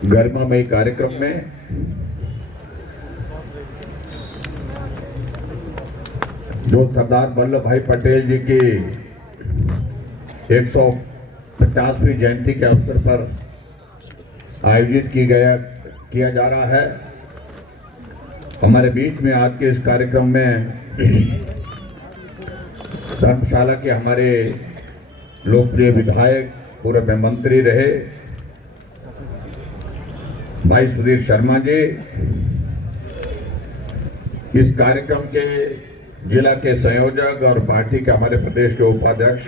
गरिमामय कार्यक्रम में जो सरदार वल्लभ भाई पटेल जी की 150वीं जयंती के अवसर पर आयोजित किया जा रहा है। हमारे बीच में आज के इस कार्यक्रम में धर्मशाला के हमारे लोकप्रिय विधायक, पूर्व मंत्री रहे भाई सुधीर शर्मा जी, इस कार्यक्रम के जिला के संयोजक और पार्टी के हमारे प्रदेश के उपाध्यक्ष,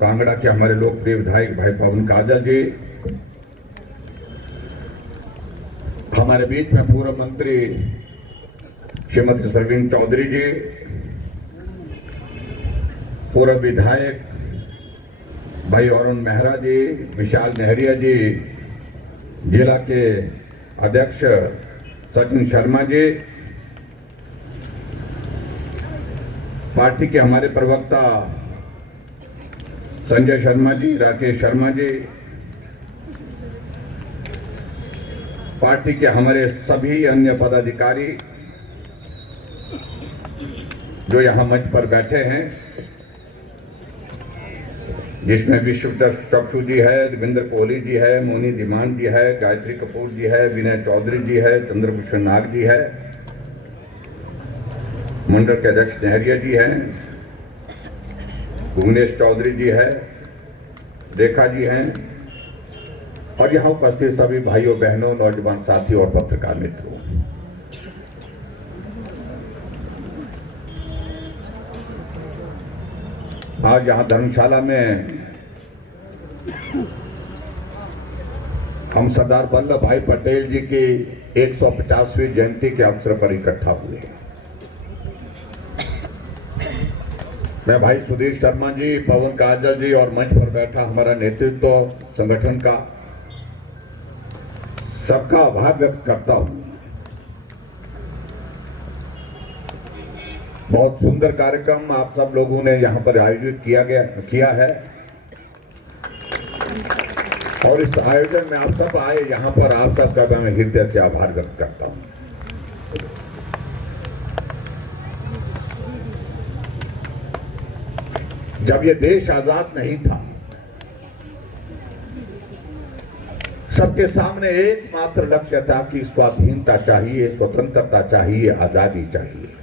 कांगड़ा के हमारे लोकप्रिय विधायक भाई पवन काजल जी, हमारे बीच में पूर्व मंत्री श्रीमती सरवीन चौधरी जी, पूर्व विधायक भाई अरुण मेहरा जी, विशाल नेहरिया जी, जिला के अध्यक्ष सचिन शर्मा जी, पार्टी के हमारे प्रवक्ता संजय शर्मा जी, राकेश शर्मा जी, पार्टी के हमारे सभी अन्य पदाधिकारी जो यहाँ मंच पर बैठे हैं, जिसमें विश्व चक्षु जी है, देवेंद्र कोहली जी है, मोनी धीमान जी है, गायत्री कपूर जी है, विनय चौधरी जी है, चंद्रभूषण नाग जी है, मंडल के अध्यक्ष नेहरिया जी हैं, भुवनेश चौधरी जी है, रेखा जी हैं, और यहाँ उपस्थित सभी भाइयों बहनों, नौजवान साथियों और पत्रकार मित्रों। आज यहाँ धर्मशाला में हम सरदार वल्लभ भाई पटेल जी की 150वीं जयंती के अवसर पर इकट्ठा हुए। मैं भाई सुधीर शर्मा जी, पवन काजल जी और मंच पर बैठा हमारा नेतृत्व संगठन का, सबका आभार व्यक्त करता हूं। बहुत सुंदर कार्यक्रम आप सब लोगों ने यहाँ पर आयोजित किया है और इस आयोजन में आप सब आए, यहाँ पर आप सबका मैं हृदय से आभार व्यक्त करता हूँ। जब ये देश आजाद नहीं था, सबके सामने एकमात्र लक्ष्य था कि स्वाधीनता चाहिए, स्वतंत्रता चाहिए, आजादी चाहिए।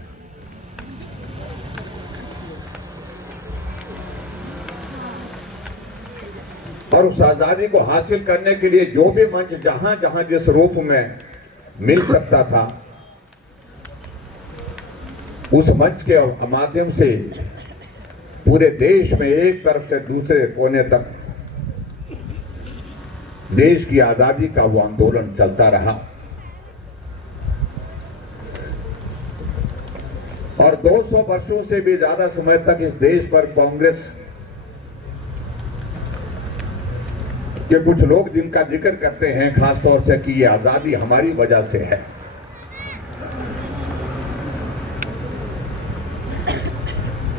और उस आजादी को हासिल करने के लिए जो भी मंच जहां जहां जिस रूप में मिल सकता था, उस मंच के माध्यम से पूरे देश में एक तरफ से दूसरे कोने तक देश की आजादी का वो आंदोलन चलता रहा। और 200 वर्षों से भी ज्यादा समय तक इस देश पर कांग्रेस कि कुछ लोग जिनका जिक्र करते हैं खासतौर से कि ये आजादी हमारी वजह से है,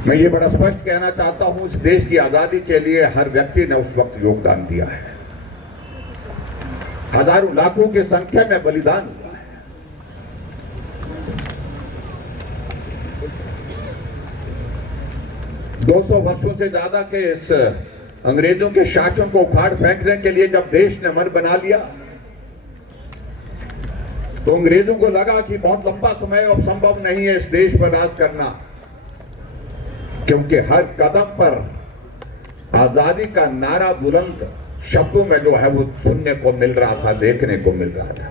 मैं ये बड़ा स्पष्ट कहना चाहता हूं, इस देश की आजादी के लिए हर व्यक्ति ने उस वक्त योगदान दिया है। हजारों लाखों की संख्या में बलिदान हुआ है। दो 200 वर्षों से ज्यादा के इस अंग्रेजों के शासन को उखाड़ फेंकने के लिए जब देश ने मन बना लिया, तो अंग्रेजों को लगा कि बहुत लंबा समय अब संभव नहीं है इस देश पर राज करना, क्योंकि हर कदम पर आजादी का नारा बुलंद शब्दों में जो है वो सुनने को मिल रहा था, देखने को मिल रहा था।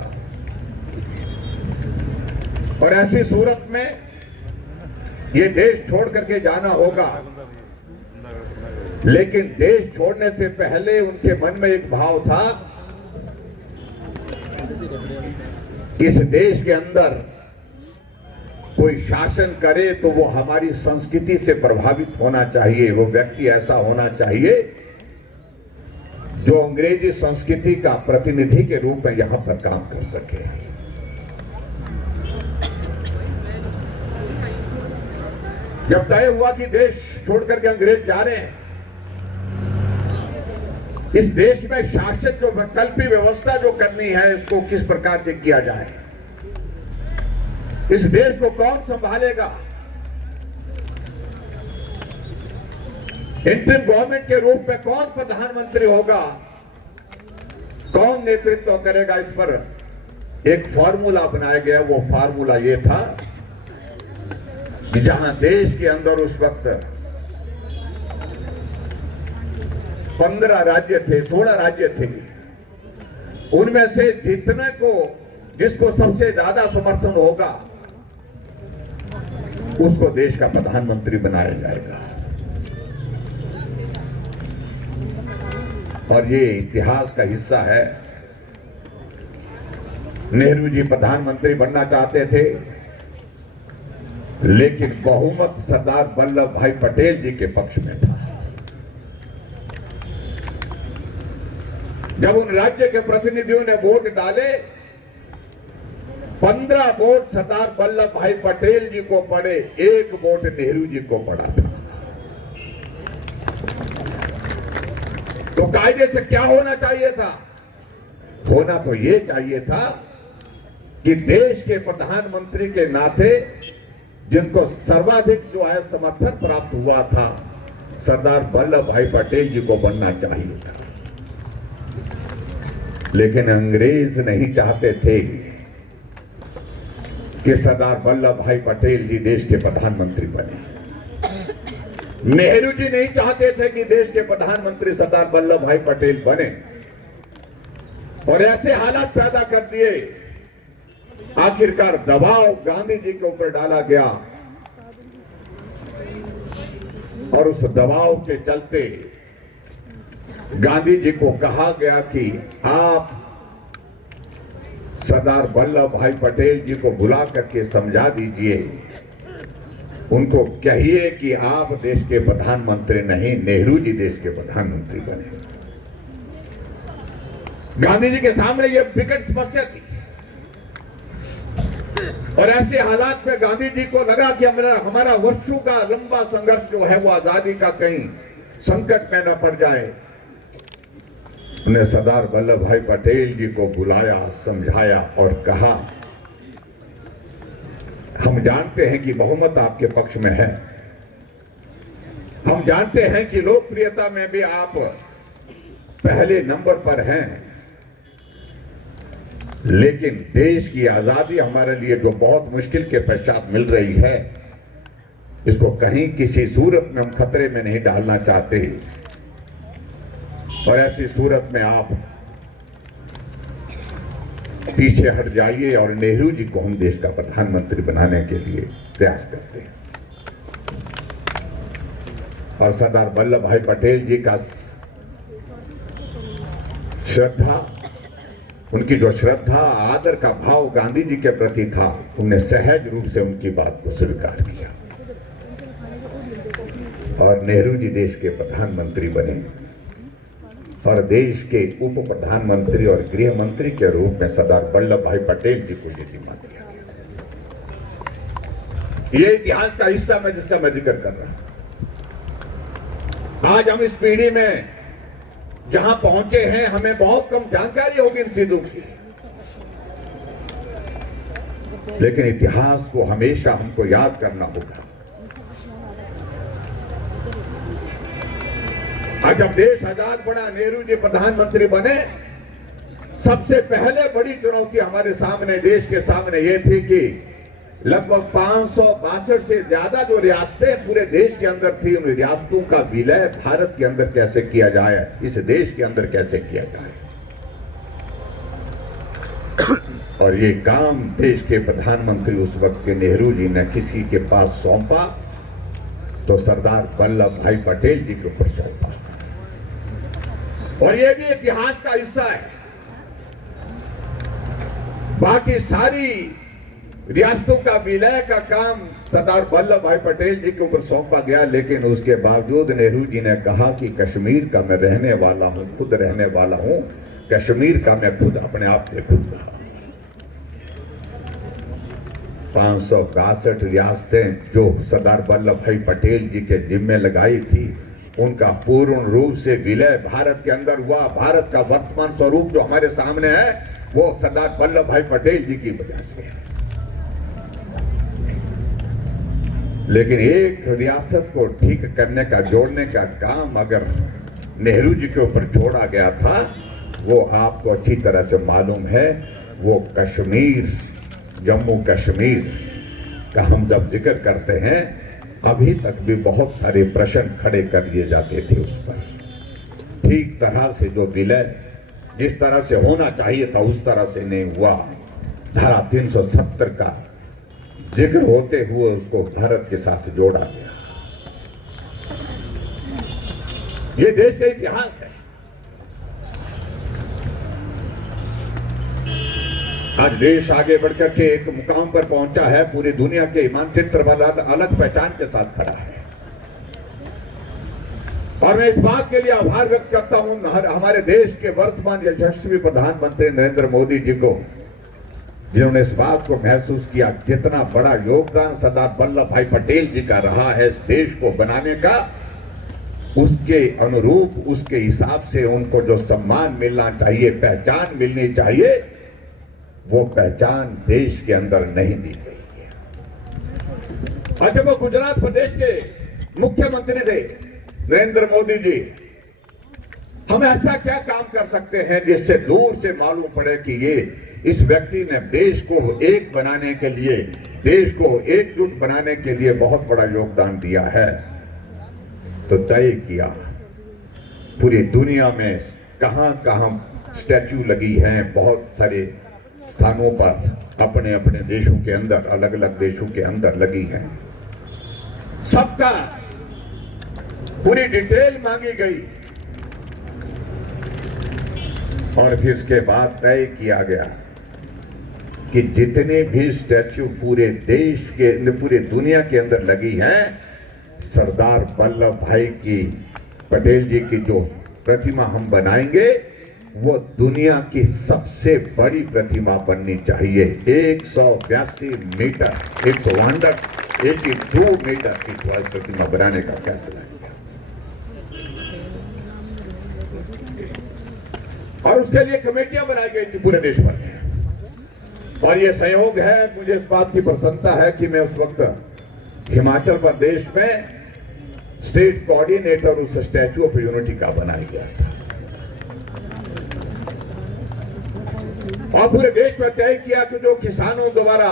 और ऐसी सूरत में ये देश छोड़ करके जाना होगा, लेकिन देश छोड़ने से पहले उनके मन में एक भाव था, इस देश के अंदर कोई शासन करे तो वो हमारी संस्कृति से प्रभावित होना चाहिए, वो व्यक्ति ऐसा होना चाहिए जो अंग्रेजी संस्कृति का प्रतिनिधि के रूप में यहां पर काम कर सके। जब तय हुआ कि देश छोड़ करके अंग्रेज जा रहे हैं, इस देश में शासन जो वैकल्पिक व्यवस्था जो करनी है इसको किस प्रकार से किया जाए, इस देश को कौन संभालेगा, इंटरिम गवर्नमेंट के रूप में कौन प्रधानमंत्री होगा, कौन नेतृत्व करेगा, इस पर एक फॉर्मूला बनाया गया। वो फॉर्मूला ये था कि जहां देश के अंदर उस वक्त 15 राज्य थे, 16 राज्य थे, उनमें से जितने को जिसको सबसे ज्यादा समर्थन होगा उसको देश का प्रधानमंत्री बनाया जाएगा। और ये इतिहास का हिस्सा है। नेहरू जी प्रधानमंत्री बनना चाहते थे, लेकिन बहुमत सरदार वल्लभ भाई पटेल जी के पक्ष में था। जब उन राज्य के प्रतिनिधियों ने वोट डाले, 15 वोट सरदार वल्लभ भाई पटेल जी को पड़े, 1 वोट नेहरू जी को पड़ा था। तो कायदे से क्या होना चाहिए था? होना तो यह चाहिए था कि देश के प्रधानमंत्री के नाते जिनको सर्वाधिक जो है समर्थन प्राप्त हुआ था, सरदार वल्लभ भाई पटेल जी को बनना चाहिए था। लेकिन अंग्रेज नहीं चाहते थे कि सरदार वल्लभ भाई पटेल जी देश के प्रधानमंत्री बने। नेहरू जी नहीं चाहते थे कि देश के प्रधानमंत्री सरदार वल्लभ भाई पटेल बने, और ऐसे हालात पैदा कर दिए। आखिरकार दबाव गांधी जी के ऊपर डाला गया, और उस दबाव के चलते गांधी जी को कहा गया कि आप सरदार वल्लभ भाई पटेल जी को बुला करके समझा दीजिए, उनको कहिए कि आप देश के प्रधानमंत्री नहीं, नेहरू जी देश के प्रधानमंत्री बने। गांधी जी के सामने यह विकट समस्या थी, और ऐसे हालात में गांधी जी को लगा कि हमारा वर्षों का लंबा संघर्ष जो है वो आजादी का कहीं संकट में न पड़ जाए। उन्हें सरदार वल्लभ भाई पटेल जी को बुलाया, समझाया और कहा, हम जानते हैं कि बहुमत आपके पक्ष में है, हम जानते हैं कि लोकप्रियता में भी आप पहले नंबर पर हैं, लेकिन देश की आजादी हमारे लिए जो बहुत मुश्किल के पश्चात मिल रही है, इसको कहीं किसी सूरत में हम खतरे में नहीं डालना चाहते। और ऐसी सूरत में आप पीछे हट जाइए और नेहरू जी को हम देश का प्रधानमंत्री बनाने के लिए प्रयास करते हैं। और सरदार वल्लभ भाई पटेल जी का श्रद्धा, उनकी जो श्रद्धा आदर का भाव गांधी जी के प्रति था, उन्हें सहज रूप से उनकी बात को स्वीकार किया, और नेहरू जी देश के प्रधानमंत्री बने, और देश के उप प्रधानमंत्री और गृह मंत्री के रूप में सरदार वल्लभ भाई पटेल जी को यह जिम्मा दिया गया। ये इतिहास का हिस्सा मैं जिसका मैं जिक्र कर रहा हूं। आज हम इस पीढ़ी में जहां पहुंचे हैं, हमें बहुत कम जानकारी होगी इन चीजों की, लेकिन इतिहास को हमेशा हमको याद करना होगा। आज जब देश आजाद बना, नेहरू जी प्रधानमंत्री बने, सबसे पहले बड़ी चुनौती हमारे सामने, देश के सामने ये थी कि लगभग 562 से ज्यादा जो रियासतें पूरे देश के अंदर थी, उन रियासतों का विलय भारत के अंदर कैसे किया जाए, इस देश के अंदर कैसे किया जाए। और ये काम देश के प्रधानमंत्री उस वक्त के नेहरू जी ने किसी के पास सौंपा, तो सरदार वल्लभ भाई पटेल जी के ऊपर सौंपा। और यह भी इतिहास का हिस्सा है। बाकी सारी रियासतों का विलय का काम सरदार वल्लभ भाई पटेल जी के ऊपर सौंपा गया, लेकिन उसके बावजूद नेहरू जी ने कहा कि कश्मीर का मैं रहने वाला हूं, खुद रहने वाला हूं, कश्मीर का मैं खुद अपने आप देखूंगा। 562 रियासतें जो सरदार वल्लभ भाई पटेल जी के जिम्मे लगाई थी, उनका पूर्ण रूप से विलय भारत के अंदर हुआ। भारत का वर्तमान स्वरूप जो हमारे सामने है वो सरदार वल्लभ भाई पटेल जी की वजह से है। लेकिन एक रियासत को ठीक करने का, जोड़ने का काम अगर नेहरू जी के ऊपर छोड़ा गया था, वो आपको अच्छी तरह से मालूम है। वो कश्मीर, जम्मू कश्मीर का हम जब जिक्र करते हैं, अभी तक भी बहुत सारे प्रश्न खड़े कर दिए जाते थे उस पर। ठीक तरह से जो विलय जिस तरह से होना चाहिए था उस तरह से नहीं हुआ। धारा 370 का जिक्र होते हुए उसको भारत के साथ जोड़ा गया। ये देश का इतिहास है। आज देश आगे बढ़कर के एक मुकाम पर पहुंचा है, पूरी दुनिया के मानचित्र वाला अलग पहचान के साथ खड़ा है। और मैं इस बात के लिए आभार व्यक्त करता हूं हमारे देश के वर्तमान यशस्वी प्रधानमंत्री नरेंद्र मोदी जी को, जिन्होंने इस बात को महसूस किया जितना बड़ा योगदान सरदार वल्लभ भाई पटेल जी का रहा है इस देश को बनाने का, उसके अनुरूप, उसके हिसाब से उनको जो सम्मान मिलना चाहिए, पहचान मिलनी चाहिए, वो पहचान देश के अंदर नहीं दी गई है। और जब वो गुजरात प्रदेश के मुख्यमंत्री थे नरेंद्र मोदी जी, हम ऐसा क्या काम कर सकते हैं जिससे दूर से मालूम पड़े कि ये इस व्यक्ति ने देश को एक बनाने के लिए, देश को एकजुट बनाने के लिए बहुत बड़ा योगदान दिया है। तो तय किया पूरी दुनिया में कहां कहां स्टैच्यू लगी हैं, बहुत सारे स्थानों पर अपने अपने देशों के अंदर, अलग अलग देशों के अंदर लगी हैं। सबका पूरी डिटेल मांगी गई और फिर इसके बाद तय किया गया कि जितने भी स्टैच्यू पूरे देश के, पूरे दुनिया के अंदर लगी हैं, सरदार वल्लभ भाई की, पटेल जी की जो प्रतिमा हम बनाएंगे वो दुनिया की सबसे बड़ी प्रतिमा बननी चाहिए। 182 मीटर, 182 मीटर की प्रतिमा बनाने का फैसला किया और उसके लिए कमेटियां बनाई गई थी पूरे देश भर में। और ये संयोग है, मुझे इस बात की प्रसन्नता है कि मैं उस वक्त हिमाचल प्रदेश में स्टेट कोऑर्डिनेटर उस स्टैच्यू ऑफ यूनिटी का बनाया गया था और पूरे देश में तय किया कि जो किसानों द्वारा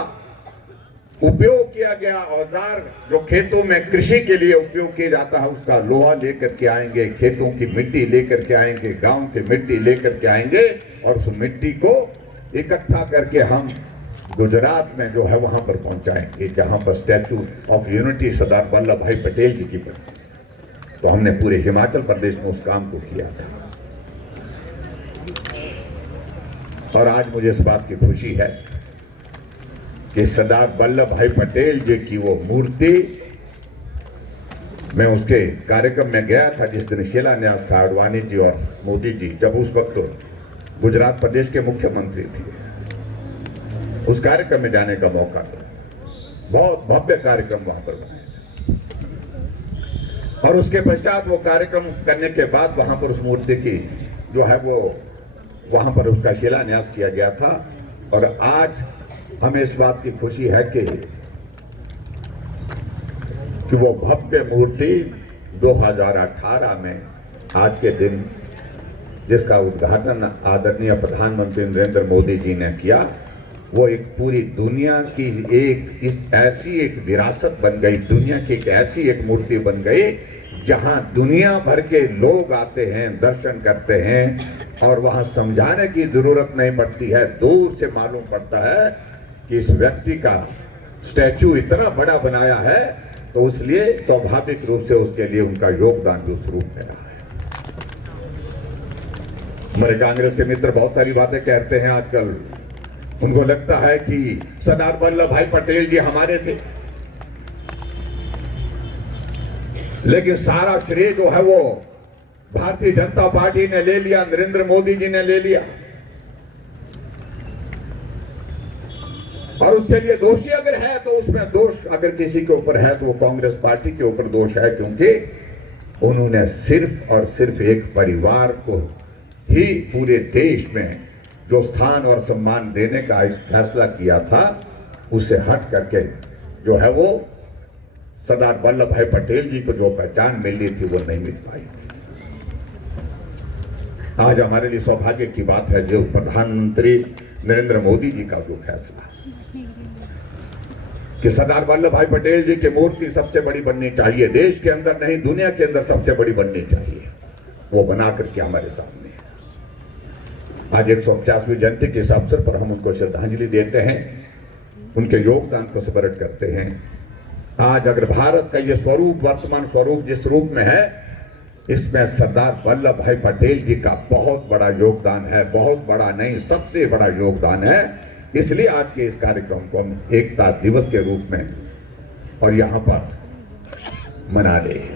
उपयोग किया गया औजार, जो खेतों में कृषि के लिए उपयोग किया जाता है, उसका लोहा लेकर के आएंगे, खेतों की मिट्टी लेकर के आएंगे, गांव की मिट्टी लेकर के आएंगे और उस मिट्टी को इकट्ठा करके हम गुजरात में जो है वहां पर पहुंचाएंगे, जहां पर statue of unity Sardar Vallabh भाई पटेल जी की बनी। तो हमने पूरे हिमाचल प्रदेश में उस काम को किया था और आज मुझे इस बात की खुशी है कि सरदार वल्लभ भाई पटेल जी की वो मूर्ति, मैं उसके कार्यक्रम में गया था जिस दिन शिलान्यास था, आडवाणी जी और मोदी जी जब उस वक्त गुजरात प्रदेश के मुख्यमंत्री थे, उस कार्यक्रम में जाने का मौका मिला। बहुत भव्य कार्यक्रम वहां पर बनाया और उसके पश्चात वो कार्यक्रम करने के बाद वहां पर उस मूर्ति की जो है वो वहां पर उसका शिलान्यास किया गया था। और आज हमें इस बात की खुशी है कि वो भव्य मूर्ति 2018 में आज के दिन जिसका उद्घाटन आदरणीय प्रधानमंत्री नरेंद्र मोदी जी ने किया, वो एक पूरी दुनिया की ऐसी एक विरासत बन गई, दुनिया की एक ऐसी एक मूर्ति बन गई जहां दुनिया भर के लोग आते हैं, दर्शन करते हैं और वहां समझाने की जरूरत नहीं पड़ती है। दूर से मालूम पड़ता है कि इस व्यक्ति का स्टैच्यू इतना बड़ा बनाया है, तो इसलिए स्वाभाविक रूप से उसके लिए उनका योगदान भी उस रूप में रहा है। हमारे कांग्रेस के मित्र बहुत सारी बातें कहते हैं आजकल, उनको लगता है कि सरदार वल्लभ भाई पटेल जी हमारे थे, लेकिन सारा श्रेय जो है वो भारतीय जनता पार्टी ने ले लिया, नरेंद्र मोदी जी ने ले लिया। और उसके लिए दोषी अगर है तो उसमें दोष अगर किसी के ऊपर है तो वो कांग्रेस पार्टी के ऊपर दोष है, क्योंकि उन्होंने सिर्फ और सिर्फ एक परिवार को ही पूरे देश में जो स्थान और सम्मान देने का एक फैसला किया था, उससे हट करके जो है वो सरदार वल्लभ भाई पटेल जी को जो पहचान मिलनी थी वो नहीं मिल पाई थी। आज हमारे लिए सौभाग्य की बात है जो प्रधानमंत्री नरेंद्र मोदी जी का जो फैसला कि सरदार वल्लभ भाई पटेल जी की मूर्ति सबसे बड़ी बननी चाहिए, देश के अंदर नहीं दुनिया के अंदर सबसे बड़ी बननी चाहिए, वो बना करके हमारे सामने है। आज 150वीं जयंती के इस अवसर पर हम उनको श्रद्धांजलि देते हैं, उनके योगदान को स्मरण करते हैं। आज अगर भारत का ये स्वरूप, वर्तमान स्वरूप जिस रूप में है, इसमें सरदार वल्लभ भाई पटेल जी का बहुत बड़ा योगदान है, बहुत बड़ा नहीं सबसे बड़ा योगदान है। इसलिए आज के इस कार्यक्रम को हम एकता दिवस के रूप में और यहाँ पर मना रहे हैं।